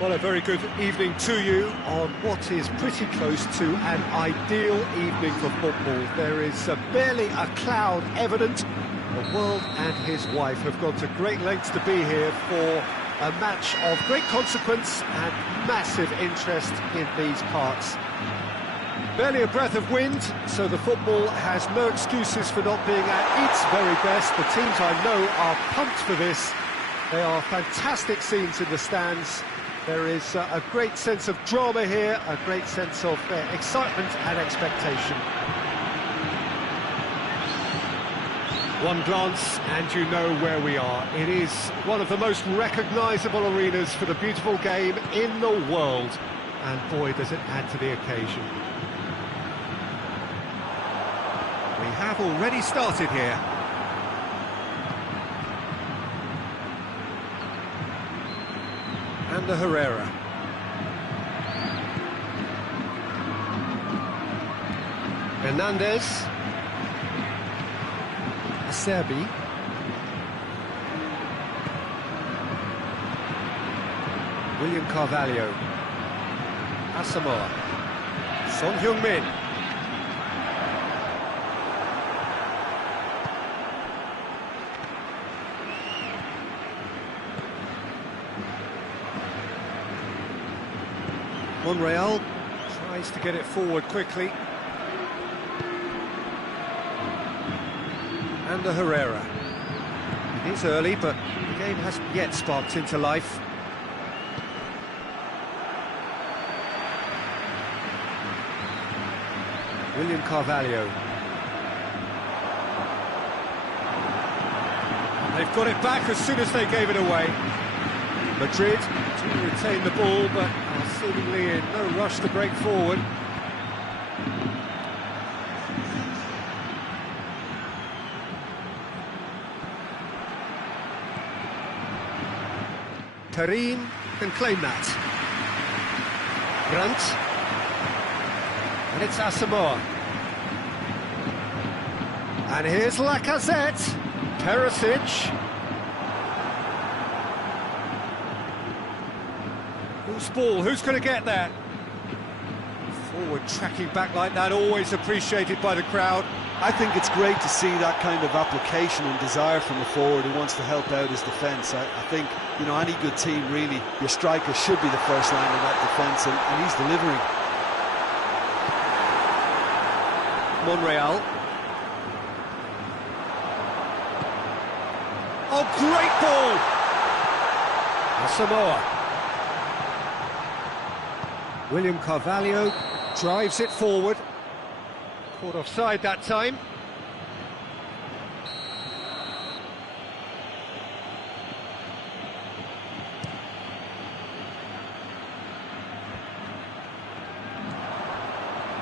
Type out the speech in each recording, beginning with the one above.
Well, a very good evening to you on what is pretty close to an ideal evening for football. There is barely a cloud evident. The world and his wife have gone to great lengths to be here for a match of great consequence and massive interest in these parts. Barely a breath of wind, so the football has no excuses for not being at its very best. The teams I know are pumped for this. They are fantastic scenes in the stands. There is a great sense of drama here, a great sense of excitement and expectation. One glance and you know where we are. It is one of the most recognisable arenas for the beautiful game in the world. And boy, does it add to the occasion. We have already started here. And the Herrera. Hernandez. Serbi. William Carvalho. Asamoah. Son Heung-min. Monreal tries to get it forward quickly. And the Herrera. It is early, but the game hasn't yet sparked into life. William Carvalho. They've got it back as soon as they gave it away. Madrid do retain the ball, but are seemingly in no rush to break forward. Karim can claim that. Brandt. And it's Asamoah. And here's Lacazette. Perisic. Who's ball? Who's going to get that? Forward tracking back like that, always appreciated by the crowd. I think it's great to see that kind of application and desire from a forward who wants to help out his defence. I think, you know, any good team, really, your striker should be the first line in that defence, and he's delivering. Monreal. Oh, great ball! Asamoah. William Carvalho drives it forward. Caught offside that time.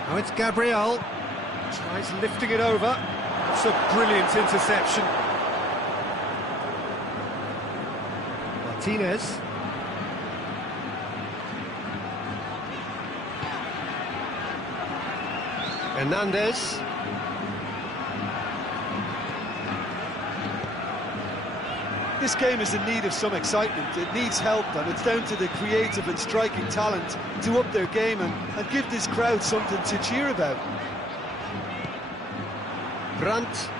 Now it's Gabriel. Tries lifting it over. It's a brilliant interception. Martinez. Hernandez. This game is in need of some excitement. It needs help, and it's down to the creative and striking talent to up their game and give this crowd something to cheer about. Brandt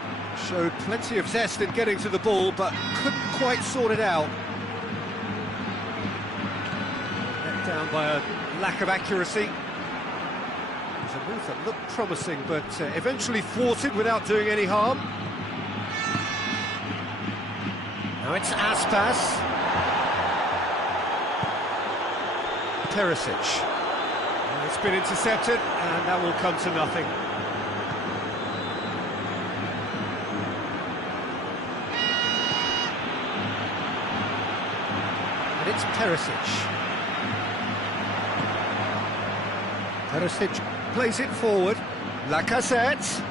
showed plenty of zest in getting to the ball, but couldn't quite sort it out. Let down by a lack of accuracy. It was a move that looked promising, but eventually thwarted without doing any harm. Now it's Aspas. Perisic. And it's been intercepted, and that will come to nothing. And it's Perisic. Perisic plays it forward. Lacazette.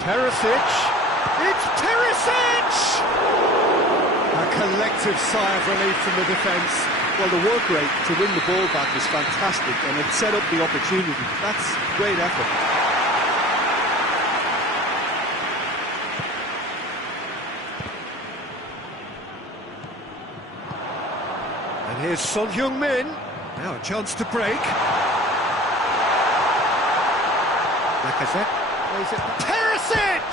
Perisic. It's Perisic! A collective sigh of relief from the defence. Well, the work rate to win the ball back was fantastic, and it set up the opportunity. That's great effort. here's Son Heung-min. Now a chance to break. Lacazette plays it. Perisic!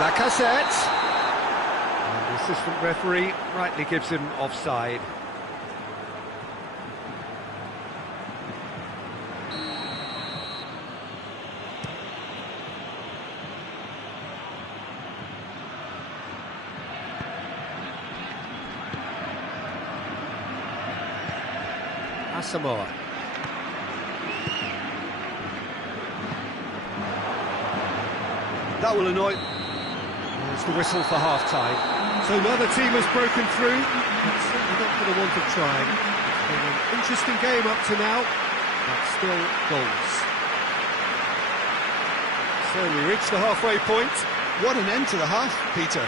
Lacazette. And the assistant referee rightly gives him offside. Samoa. That will annoy. There's the whistle for half-time. So neither team has broken through. That's certainly not for the want of trying. It's been an interesting game up to now, but still goals. So we reach the halfway point. What an end to the half, Peter.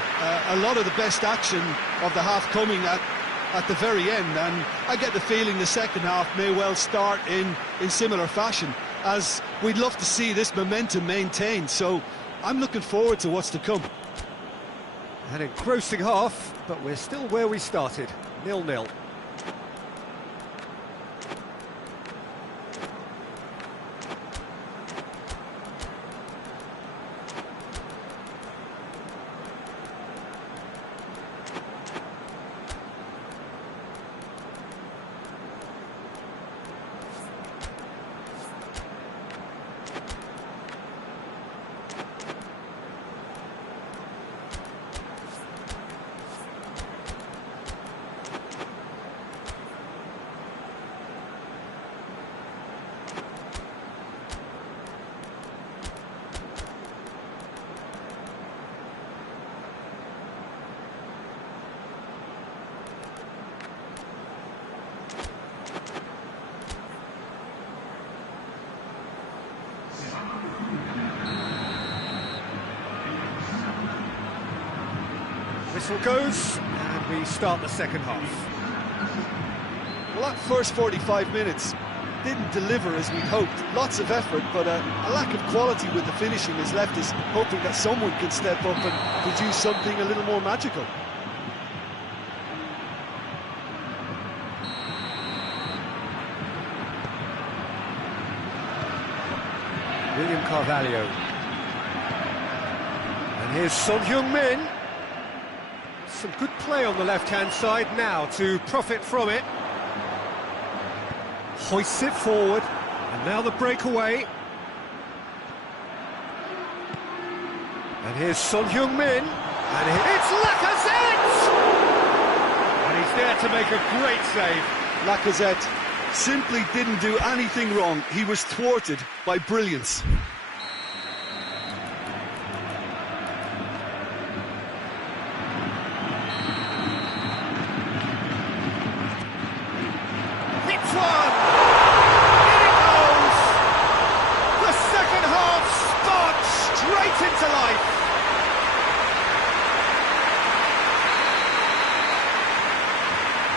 A lot of the best action of the half coming at the very end, and I get the feeling the second half may well start in similar fashion, as we'd love to see this momentum maintained, so I'm looking forward to what's to come. An engrossing half, but we're still where we started, 0-0. Whistle goes, and we start the second half. Well, that first 45 minutes didn't deliver as we'd hoped. Lots of effort, but a lack of quality with the finishing has left us hoping that someone can step up and produce something a little more magical. William Carvalho. And here's Son Heung-min. Some good play on the left-hand side now to profit from it. Hoists it forward, and now the breakaway. And here's Son Heung-min, and it's Lacazette! And he's there to make a great save. Lacazette simply didn't do anything wrong. He was thwarted by brilliance.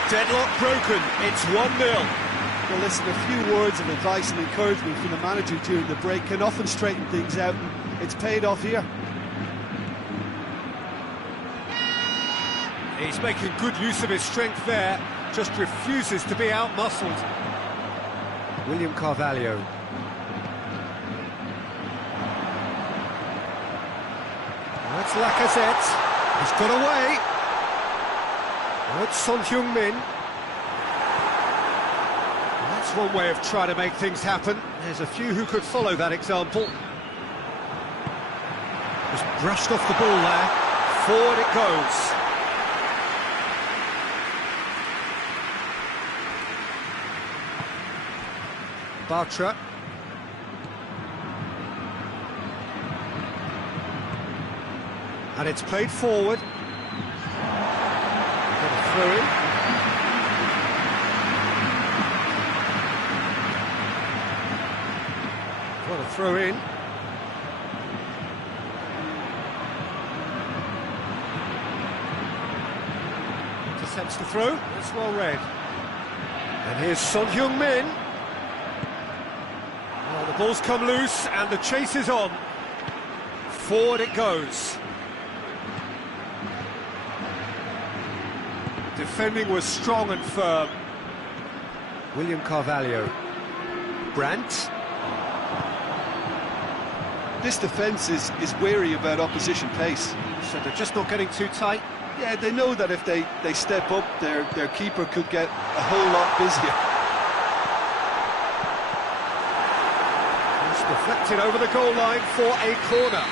Deadlock broken, it's 1-0. Well, listen, a few words of advice and encouragement from the manager during the break can often straighten things out, and it's paid off here. He's making good use of his strength there, just refuses to be out-muscled. William Carvalho. That's Lacazette. He's got away. Oh, it's Son Heung-min. That's one way of trying to make things happen. There's a few who could follow that example. Just brushed off the ball there. Forward it goes. Bartra. And it's played forward. Throw in. What a throw in. Intercepts the throw. That's well read. And here's Son Heung-min. Well, the ball's come loose and the chase is on. Forward it goes. defending was strong and firm. William Carvalho. Brandt. This defence is wary about opposition pace. So they're just not getting too tight. Yeah, they know that if they step up, their keeper could get a whole lot busier. It's deflected over the goal line for a corner.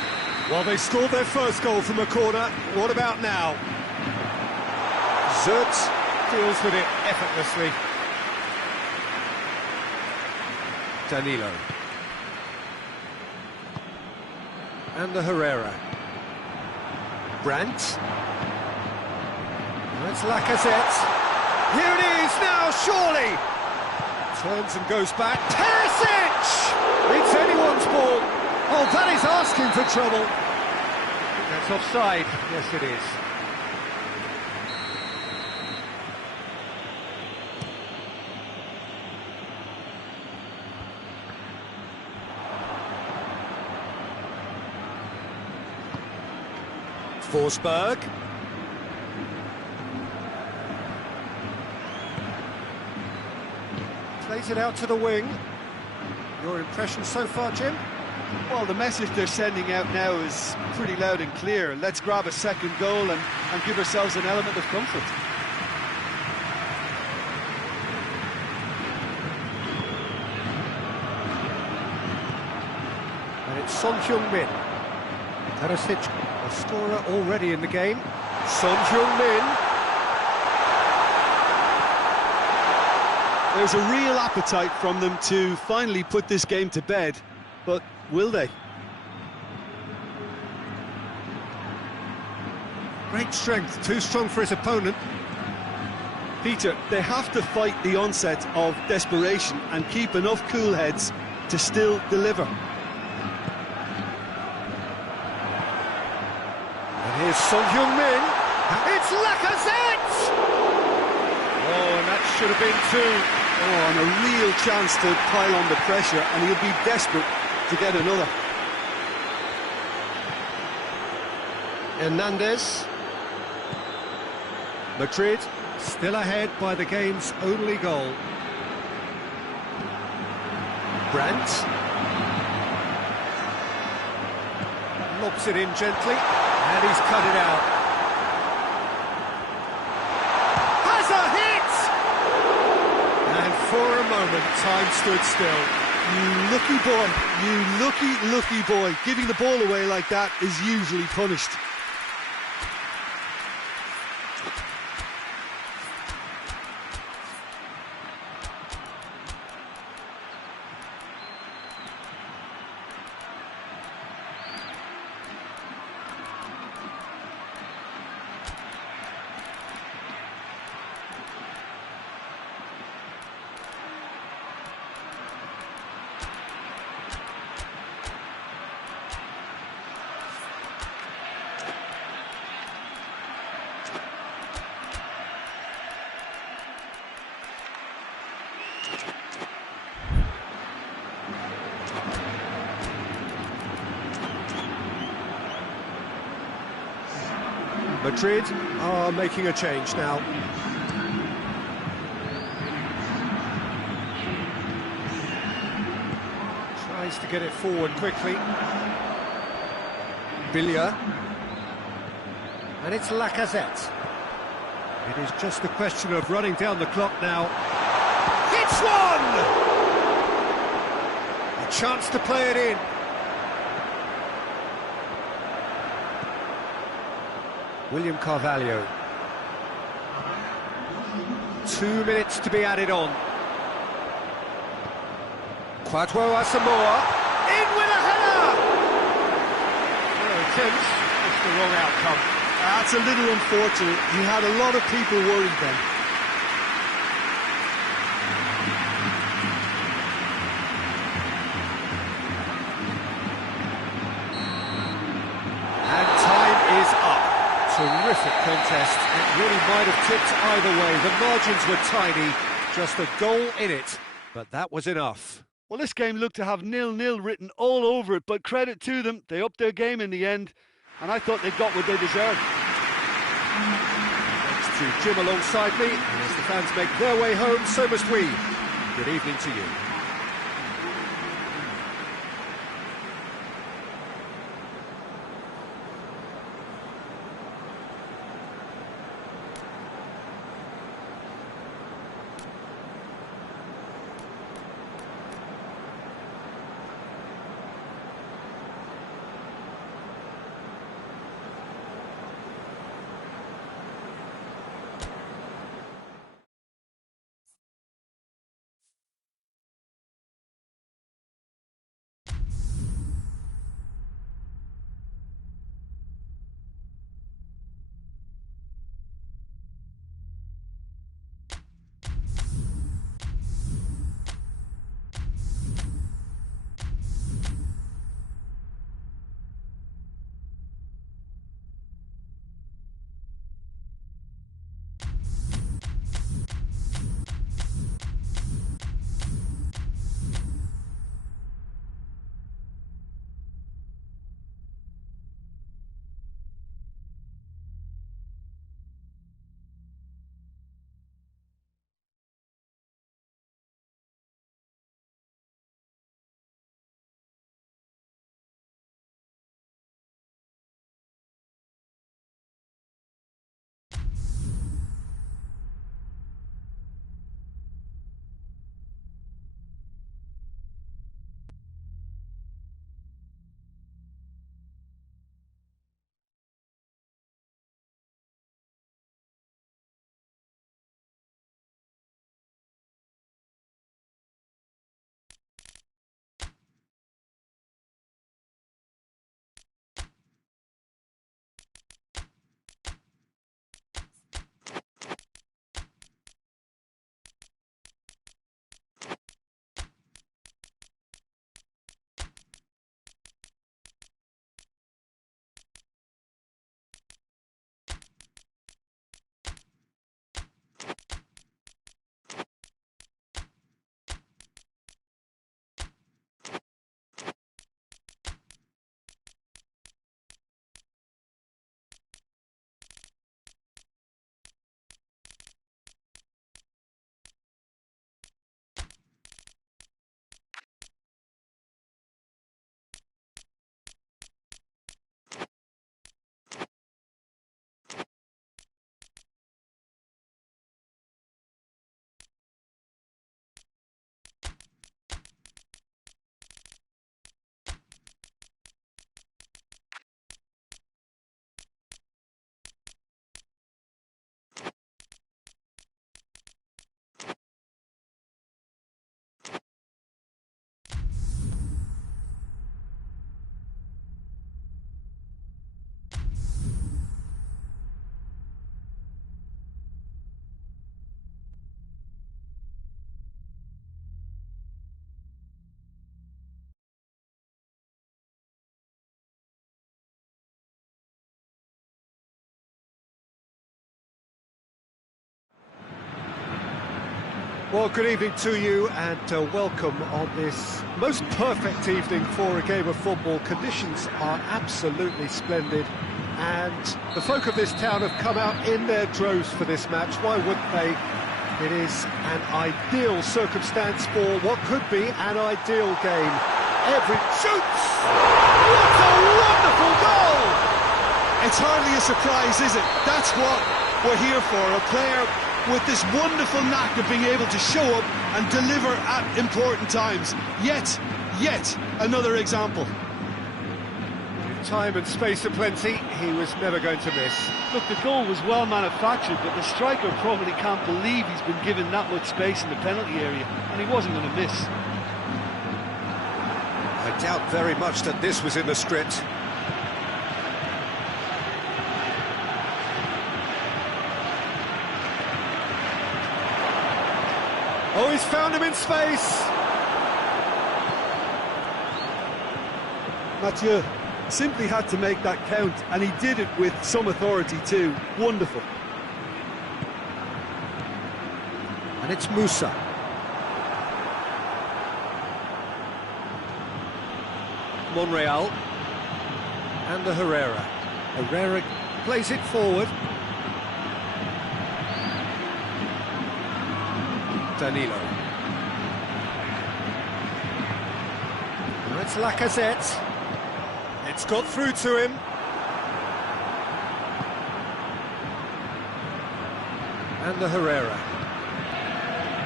Well, they scored their first goal from a corner. What about now? Zertz deals with it effortlessly. Danilo. And the Herrera. Brandt. That's Lacazette. Here it is now, surely! Turns and goes back. Perisic! It's anyone's ball. Oh, that is asking for trouble. That's offside. Yes, it is. Forsberg. Plays it out to the wing. Your impression so far, Jim? Well, the message they're sending out now is pretty loud and clear. Let's grab a second goal and give ourselves an element of comfort. And it's Son Heung-min. Perisic, a scorer already in the game. Son Heung-min. There's a real appetite from them to finally put this game to bed, but will they? Great strength, too strong for his opponent. Peter, they have to fight the onset of desperation and keep enough cool heads to still deliver. And here's Son Heung-min. It's Lacazette! Oh, and that should have been two. Oh, and a real chance to pile on the pressure, and he'll be desperate to get another. Hernandez. Madrid still ahead by the game's only goal. Brandt. Lobs it in gently, and he's cut it out. Has a hit! And for a moment, time stood still. You lucky boy, you lucky boy. Giving the ball away like that is usually punished. Madrid are making a change now. Tries to get it forward quickly. Billia. And it's Lacazette. It is just a question of running down the clock now. It's one! A chance to play it in. William Carvalho. 2 minutes to be added on. Quadro Asamoah. In with a header! Well, attempts, it's the wrong outcome. That's a little unfortunate. He had a lot of people worried then. And time is up. Terrific contest. It really might have tipped either way. The margins were tiny, just a goal in it, but that was enough. Well, this game looked to have 0-0 written all over it, but credit to them, they upped their game in the end, and I thought they got what they deserved. Next to Jim alongside me, and as the fans make their way home, so must we. Good evening to you. Well, good evening to you and welcome on this most perfect evening for a game of football. Conditions are absolutely splendid and the folk of this town have come out in their droves for this match. Why wouldn't they? It is an ideal circumstance for what could be an ideal game. Every shoots! What a wonderful goal! It's hardly a surprise, is it? That's what we're here for, a player with this wonderful knack of being able to show up and deliver at important times. Yet another example. With time and space aplenty, he was never going to miss. Look, the goal was well manufactured, but the striker probably can't believe he's been given that much space in the penalty area, and he wasn't going to miss. I doubt very much that this was in the script. Oh, he's found him in space! Mathieu simply had to make that count, and he did it with some authority too. Wonderful. And it's Musa. Monreal. And the Herrera. Herrera plays it forward. Danilo. Now it's Lacazette. It's got through to him. And the Herrera.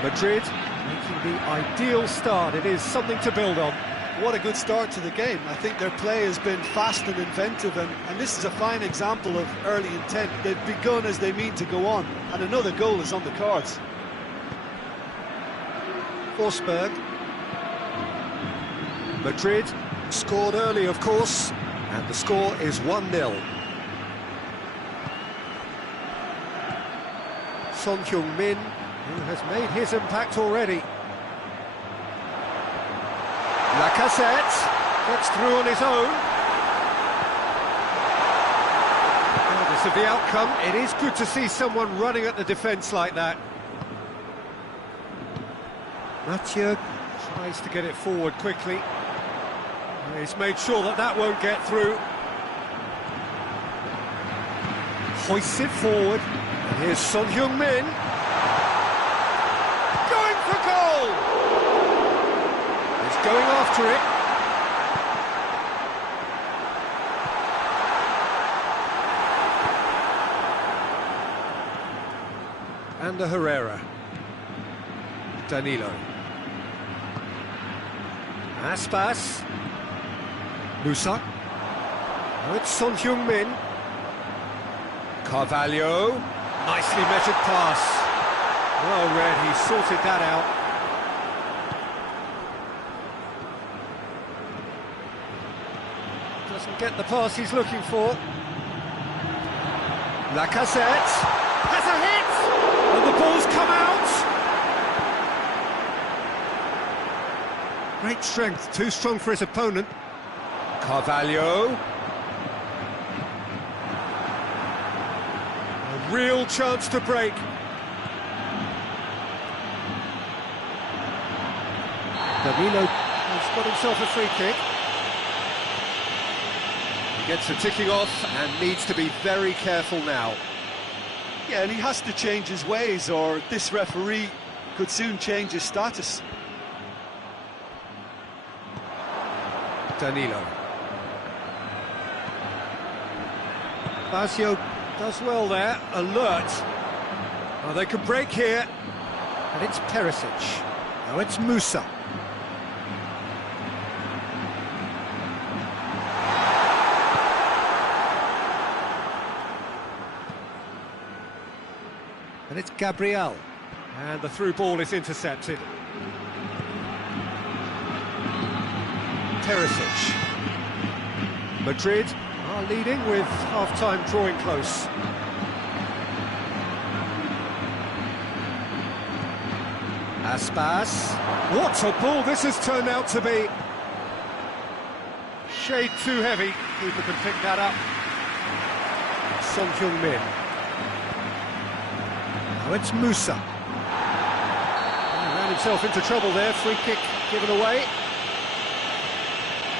Madrid making the ideal start. It is something to build on. What a good start to the game. I think their play has been fast and inventive, and this is a fine example of early intent. They've begun as they mean to go on, and another goal is on the cards. Forsberg. Madrid scored early, of course, and the score is 1-0. Son Heung-min, who has made his impact already. Lacazette gets through on his own. Regardless of the outcome, it is good to see someone running at the defence like that. Mathieu tries to get it forward quickly. He's made sure that that won't get through. Hoists it forward. And here's Son Heung-min. Going for goal! He's going after it. And the Herrera. Danilo. Aspas. Musa. Now it's Son Heung-min. Carvalho. Nicely measured pass. Well read, he sorted that out. Doesn't get the pass he's looking for. Lacazette has a hit! And the ball's come out! Great strength, too strong for his opponent. Carvalho. A real chance to break. Danilo has got himself a free kick. He gets the ticking off and needs to be very careful now. Yeah, and he has to change his ways, or this referee could soon change his status. Danilo. Basio does well there, alert. Oh, they could break here. And it's Perisic. Now it's Musa. And it's Gabriel. And the through ball is intercepted. Perisic. Madrid are leading with half-time drawing close. Aspas. What a ball this has turned out to be. Shade too heavy. Keeper can pick that up. Son Heung-min. Now it's Musa. He ran himself into trouble there. Free kick given away.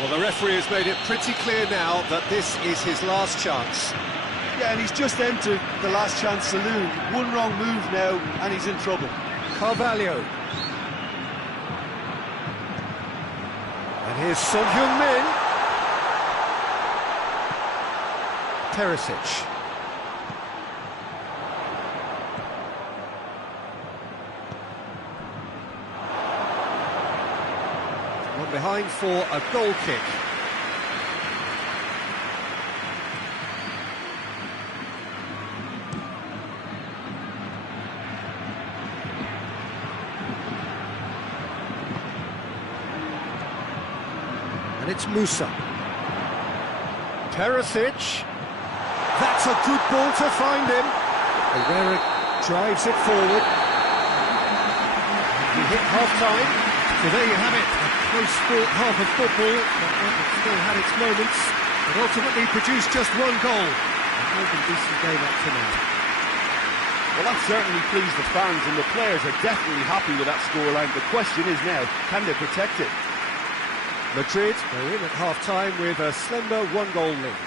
Well, the referee has made it pretty clear now that this is his last chance. Yeah, and he's just entered the last chance saloon. One wrong move now, and he's in trouble. Carvalho. And here's Son Heung-min. Perisic. One behind for a goal kick. And it's Musa. Perisic. That's a good ball to find him. Herrera drives it forward. He hit half-time. So there you have it, a close sport half of football, but one that still had its moments, but ultimately produced just one goal. A more than decent game up to now. Well, that certainly pleased the fans, and the players are definitely happy with that scoreline. The question is now, can they protect it? Madrid are in at half-time with a slender one-goal lead.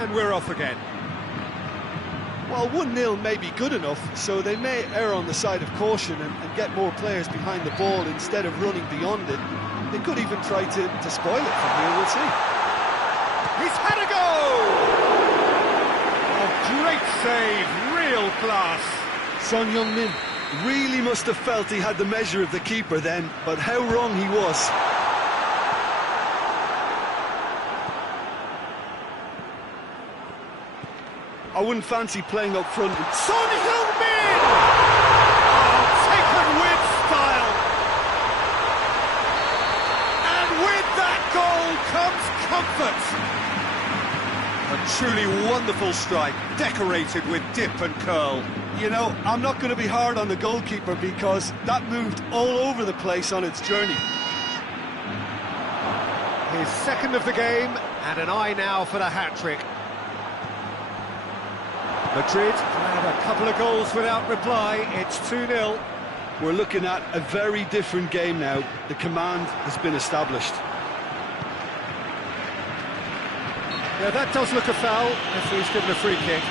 And we're off again. Well, 1-0 may be good enough, so they may err on the side of caution and get more players behind the ball instead of running beyond it. They could even try to spoil it from here, we'll see. He's had a go! A great save, real class. Son Heung-min really must have felt he had the measure of the keeper then, but how wrong he was. I wouldn't fancy playing up front. Son Heung-min! Oh, taken with style. And with that goal comes comfort. A truly wonderful strike, decorated with dip and curl. You know, I'm not going to be hard on the goalkeeper because that moved all over the place on its journey. His second of the game, and an eye now for the hat-trick. Madrid had a couple of goals without reply. It's 2-0. We're looking at a very different game now. The command has been established. Yeah, that does look a foul. Referee's given a free kick.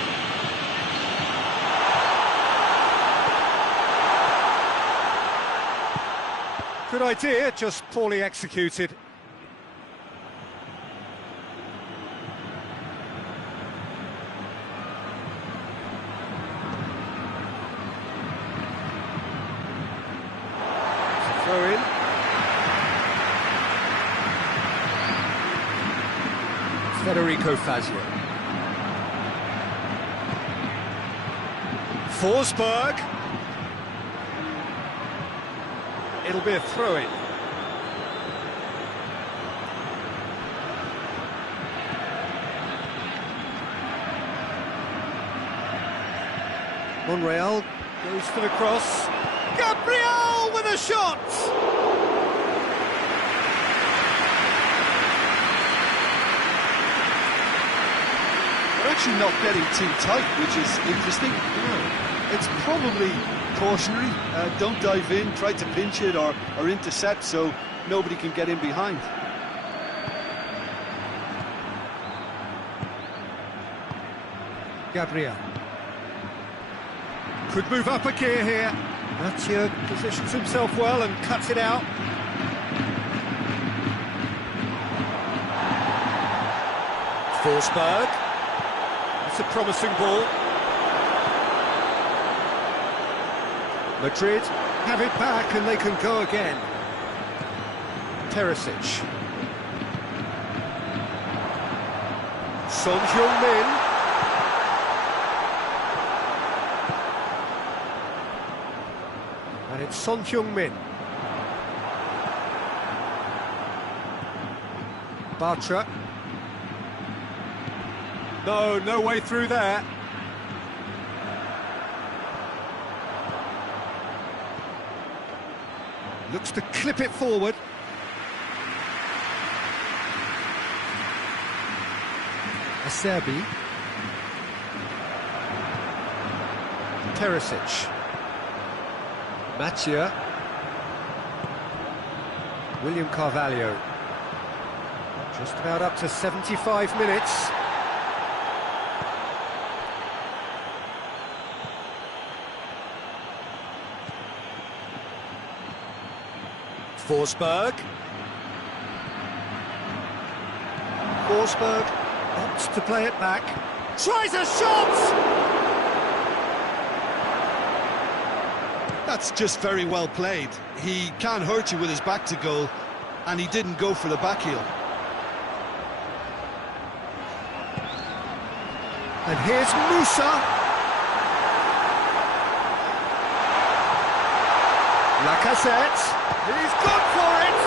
Good idea, just poorly executed. Throw in. Federico Fazio. Forsberg. It'll be a throw-in. Monreal goes for the cross. Gabriel with a shot! They're actually not getting too tight, which is interesting. It's probably cautionary. Don't dive in, try to pinch it or intercept so nobody can get in behind. Gabriel. Could move up a gear here. Mathieu positions himself well and cuts it out. Forsberg. It's a promising ball. Madrid have it back and they can go again. Teresic. Son Heung-min. And it's Son Heung-min. Bartra. No way through there. Looks to clip it forward. Acerbi. Teresic. Mathieu. William Carvalho. Just about up to 75 minutes. Forsberg. Forsberg opts to play it back. Tries a shot! That's just very well played. He can't hurt you with his back to goal, and he didn't go for the back heel. And here's Musa. Lacazette. He's gone for it!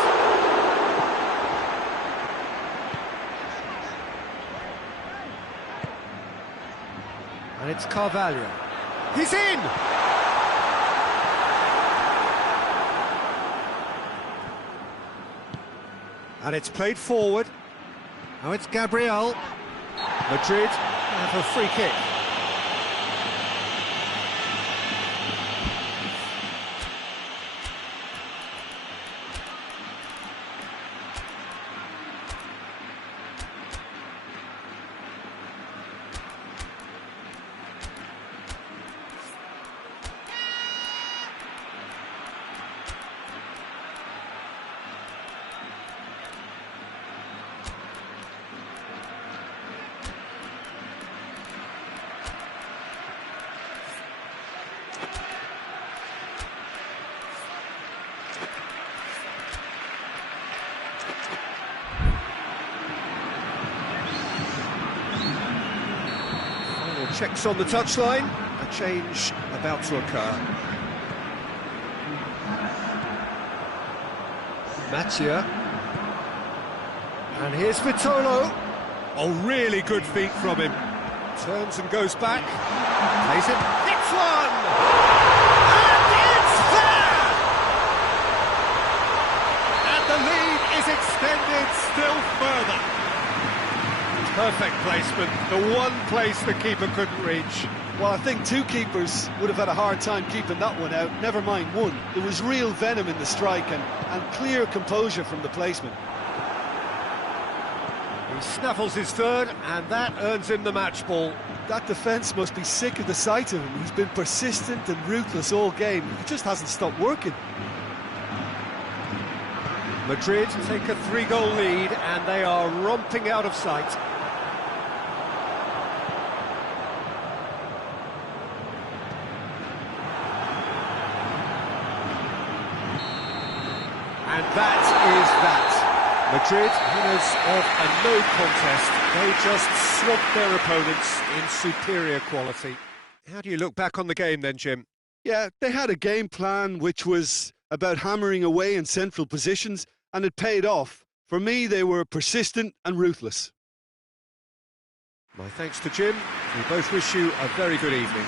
And it's Carvalho. He's in! And it's played forward. Now it's Gabriel. Madrid have a free kick. checks on the touchline. A change about to occur. Mattia. And here's Vitolo. Oh, really good feet from him. Turns and goes back. Plays it. Hits one! And it's there! And the lead is extended still further. Perfect placement. The one place the keeper couldn't reach. Well, I think two keepers would have had a hard time keeping that one out, never mind one. There was real venom in the strike and clear composure from the placement. He snaffles his third, and that earns him the match ball. That defence must be sick of the sight of him. He's been persistent and ruthless all game. He just hasn't stopped working. Madrid take a 3-goal lead, and they are romping out of sight. And that is that. Madrid, winners of a no contest. They just swamped their opponents in superior quality. How do you look back on the game then, Jim? Yeah, they had a game plan which was about hammering away in central positions, and it paid off. For me, they were persistent and ruthless. My thanks to Jim. We both wish you a very good evening.